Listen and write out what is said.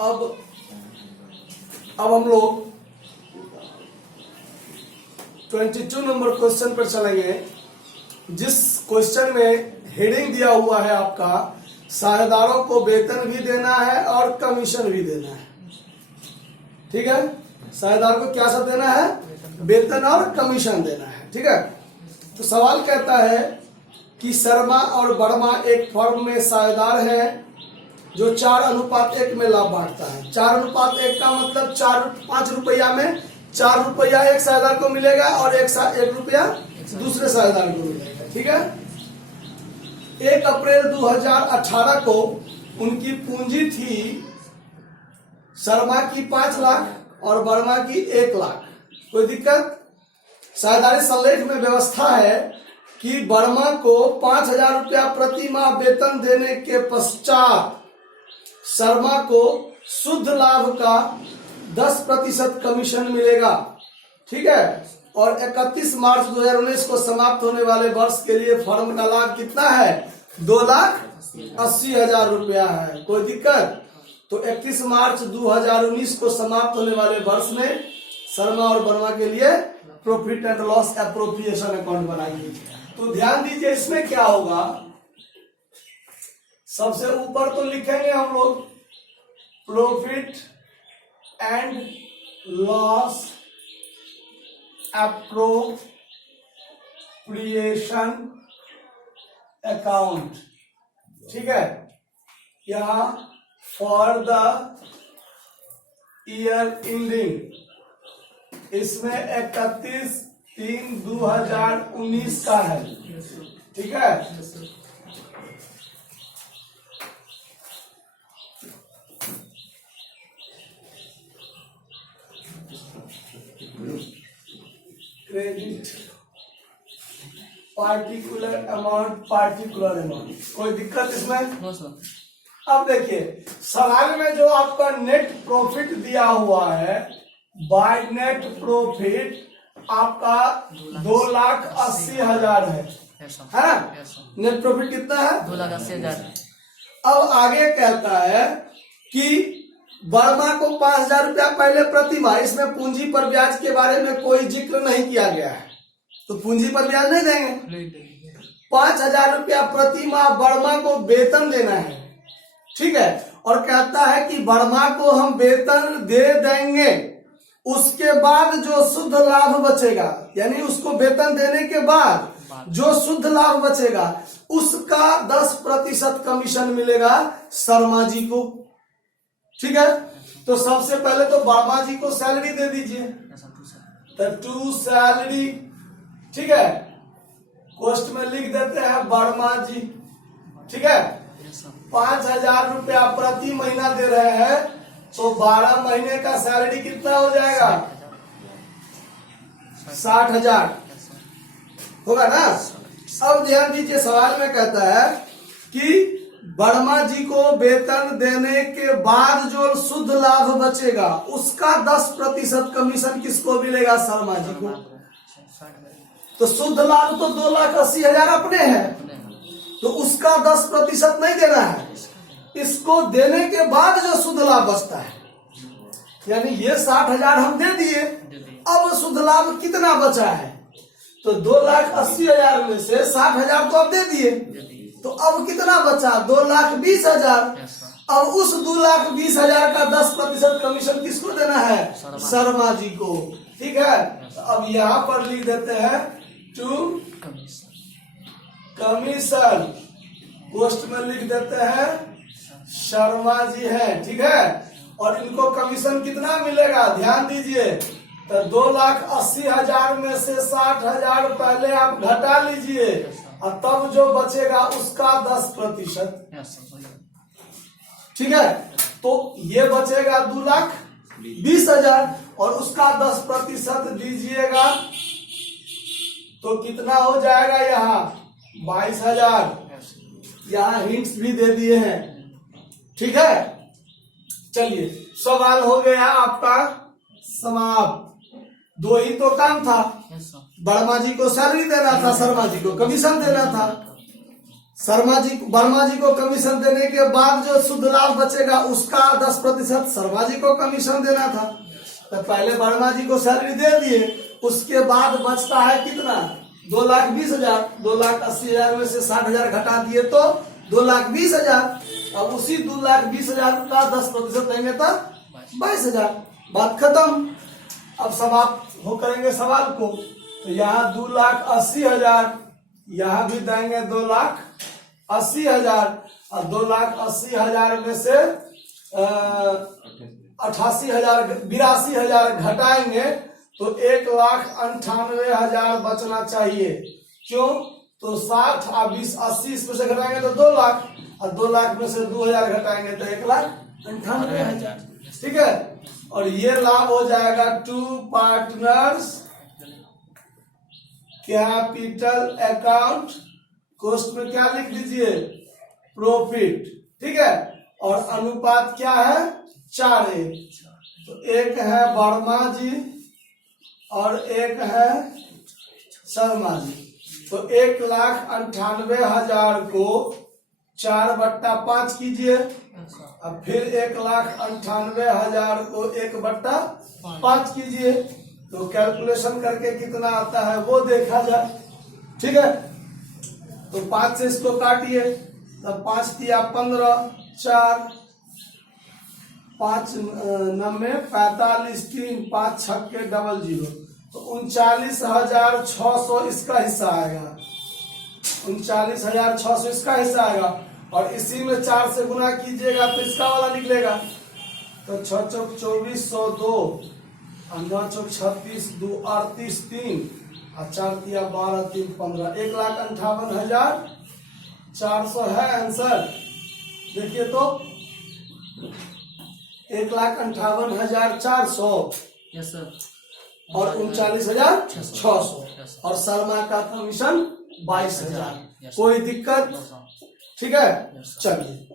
अब हम लोग 22 नंबर क्वेश्चन पर चलेंगे, जिस क्वेश्चन में हेडिंग दिया हुआ है आपका साझेदारों को वेतन भी देना है और कमीशन भी देना है। ठीक है, साझेदार को क्या सब देना है? वेतन और कमीशन देना है। ठीक है, तो सवाल कहता है कि शर्मा और वर्मा एक फर्म में साझेदार हैं जो 4:1 में लाभ बांटता है। 4:1 का मतलब 5 रुपया में 4 रुपया एक साझेदार को मिलेगा और 1 रुपया दूसरे साझेदार को मिलेगा। ठीक है, 1 अप्रैल 2018 को उनकी पूंजी थी शर्मा की 5 लाख और वर्मा की 1 लाख। कोई दिक्कत? साझेदारी संलेख में व्यवस्था है कि वर्मा को 5,000 रुपया प्रति माह वेतन देने के पश्चात शर्मा को शुद्ध लाभ का 10% कमीशन मिलेगा। ठीक है, और 31 मार्च 2019 को समाप्त होने वाले वर्ष के लिए फर्म का लाभ कितना है? 2,80,000 रुपया है। कोई दिक्कत? तो 31 मार्च 2019 को समाप्त होने वाले वर्ष में शर्मा और वर्मा के लिए profit and loss appropriation account बनाइए। तो ध्यान दीजिए, इसमें क्या होगा, सबसे ऊपर तो लिखेंगे हम लोग profit and loss appropriation account. ठीक है, यहां फॉर द ईयर एंडिंग, इसमें 31/3/2019 का है। ठीक है, क्रेडिट पार्टिकुलर अमाउंट। कोई दिक्कत इसमें? अब देखिए, सवाल में जो आपका नेट प्रॉफिट दिया हुआ है, बाय नेट प्रॉफिट आपका 2,80,000 है। नेट प्रॉफिट कितना है? 2,80,000। अब आगे कहता है कि वर्मा को 5,000 रुपया पहले प्रति माह, इसमें पूंजी पर ब्याज के बारे में कोई जिक्र नहीं किया गया है, तो पूंजी पर ब्याज नहीं देंगे। 5,000 रुपया प्रति माह वर्मा को वेतन देना है। ठीक है, और कहता है कि वर्मा को हम वेतन दे देंगे, उसके बाद जो शुद्ध लाभ बचेगा, यानी उसको वेतन देने के बाद जो शुद्ध लाभ बचेगा उसका 10% कमीशन मिलेगा शर्मा जी को। ठीक है, तो सबसे पहले तो वर्मा जी को सैलरी दे दीजिए, तो टू सैलरी। ठीक है, पोस्ट में लिख देते हैं वर्मा जी। ठीक है, 5,000 रुपया प्रति महीना दे रहे हैं, तो 12 महीने का सैलरी कितना हो जाएगा? 60,000 होगा ना। अब ध्यान दीजिए, सवाल में कहता है कि वर्मा जी को वेतन देने के बाद जो शुद्ध लाभ बचेगा उसका 10% कमीशन किसको मिलेगा? शर्मा जी को। तो शुद्ध लाभ तो 2,80,000 अपने हैं, तो उसका 10% नहीं देना है, इसको देने के बाद जो शुद्ध लाभ बचता है, यानी ये 60,000 हम दे दिए, अब शुद्ध लाभ कितना बचा है? तो 2,80,000 में से 60,000 तो अब दे दिए, तो अब कितना बचा? 2,20,000। अब उस 2,20,000 का 10% कमीशन किसको देना है? शर्मा जी को। ठीक है, तो अब यहाँ पर लिख देते हैं टू कमीशन, पोस्ट में लिख देते हैं शर्मा जी है। ठीक है, और इनको कमीशन कितना मिलेगा? ध्यान दीजिए, तो 2,80,000 में से 60,000 पहले आप घटा लीजिए और तब जो बचेगा उसका 10%। ठीक है, तो ये बचेगा 2,20,000 और उसका 10% दीजिएगा, तो कितना हो जाएगा? यहाँ 22,000। यहाँ हिंट्स भी दे दिए हैं। ठीक है, चलिए सवाल हो गया आपका समाप्त। 2 ही तो काम था, वर्मा जी को सैलरी देना था, शर्मा जी को कमीशन देना था। वर्मा जी को कमीशन देने के बाद जो शुद्ध लाभ बचेगा उसका 10% शर्मा जी को कमीशन देना था। तो पहले वर्मा जी को सैलरी दे दिए, उसके बाद बचता है कितना 2,20,000। 2,80,000 में से 60,000 घटा दिए तो 2,20,000। अब उसी 2,20,000 का 10% देंगे तो 22,000। बात खत्म। अब समाप्त हो करेंगे सवाल को। तो यहाँ 2,80,000, यहाँ भी देंगे 2,80,000 और 2,80,000 में से 82,000 घटाएंगे तो 1,98,000 बचना चाहिए। क्यों? तो 60 और 20 80 इसमें से घटाएंगे तो 2 लाख, और 2 लाख में से 2,000 घटाएंगे तो 1,98,000। ठीक है। और ये लाभ हो जाएगा to partners capital account. Cost में क्या लिख दीजिए? प्रॉफिट। ठीक है। और अनुपात क्या है? 4:1। तो एक है वर्मा जी और एक है शर्मा जी। तो 1,98,000 को 4/5 कीजिए, अब फिर 1,98,000 को 1/5 कीजिए। तो कैलकुलेशन करके कितना आता है वो देखा जाए। ठीक है। तो 5 से इसको काटिए, तब 5 दिया 15, 4 5 9 45 3 5 छक्के 00। तो 39,600 इसका हिस्सा आएगा। 39,600 इसका हिस्सा आएगा। और इसी में 4 से गुना कीजिएगा तो इसका वाला निकलेगा। तो 6 चौक 2402 और 9 चौक 36 2 38 3 और 4 दिया 12 3 15। 1,58,400 है आंसर। देखिए तो 1,58,400 और 39,600 और शर्मा का कमीशन 22,000। कोई दिक्कत? ठीक है। चलिए।